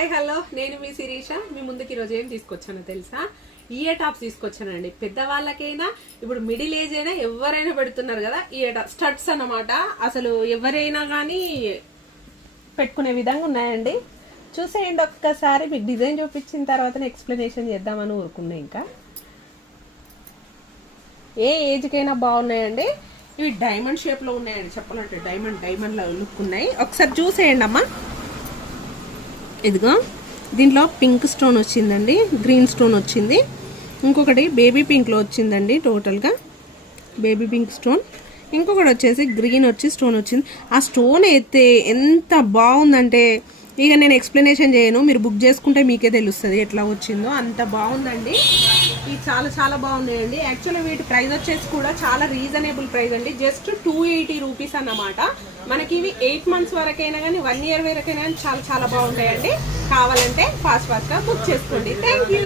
hi hello నేను మీ శిరీష మీ ముందుకి ఈరోజు ఏం తీసుకొచ్చానో తెలుసా ఇయర్ టాప్స్ తీసుకొచ్చానండి పెద్దవాళ్ళకైనా ఇప్పుడు మిడిల్ ఏజ్ అయినా ఎవరైనా పెడుతున్నారు కదా ఇయర్ టాప్ స్టడ్స్ అన్నమాట అసలు ఎవరైనా కానీ పెట్టుకునే విధంగా ఉన్నాయండి చూసేయండి ఒక్కసారి మీకు డిజైన్ చూపించిన తర్వాత ఎక్స్ప్లెనేషన్ చేద్దామని ఊరుకున్నాయి ఇంకా ఏ ఏజ్కైనా బాగున్నాయండి ఇవి డైమండ్ షేప్లో ఉన్నాయండి చెప్పాలంటే డైమండ్లో లుక్ ఉన్నాయి ఒకసారి చూసేయండి అమ్మా ఇదిగో దీంట్లో పింక్ స్టోన్ వచ్చిందండి గ్రీన్ స్టోన్ వచ్చింది ఇంకొకటి బేబీ పింక్లో వచ్చిందండి టోటల్గా బేబీ పింక్ స్టోన్ ఇంకొకటి వచ్చేసి గ్రీన్ వచ్చి స్టోన్ వచ్చింది ఆ స్టోన్ అయితే ఎంత బాగుందంటే ఇక నేను ఎక్స్ప్లెనేషన్ చేయను మీరు బుక్ చేసుకుంటే మీకే తెలుస్తుంది ఎట్లా వచ్చిందో అంత బాగుందండి ఇవి చాలా బాగున్నాయండి యాక్చువల్లీ వీటి ప్రైస్ వచ్చేసి కూడా చాలా రీజనబుల్ ప్రైస్ అండి జస్ట్ 280 రూపీస్ అన్నమాట మనకి ఇవి 8 months వరకైనా కానీ 1 year వరకైనా కానీ చాలా బాగుంటాయండి కావాలంటే ఫాస్ట్గా బుక్ చేసుకోండి థ్యాంక్ యూ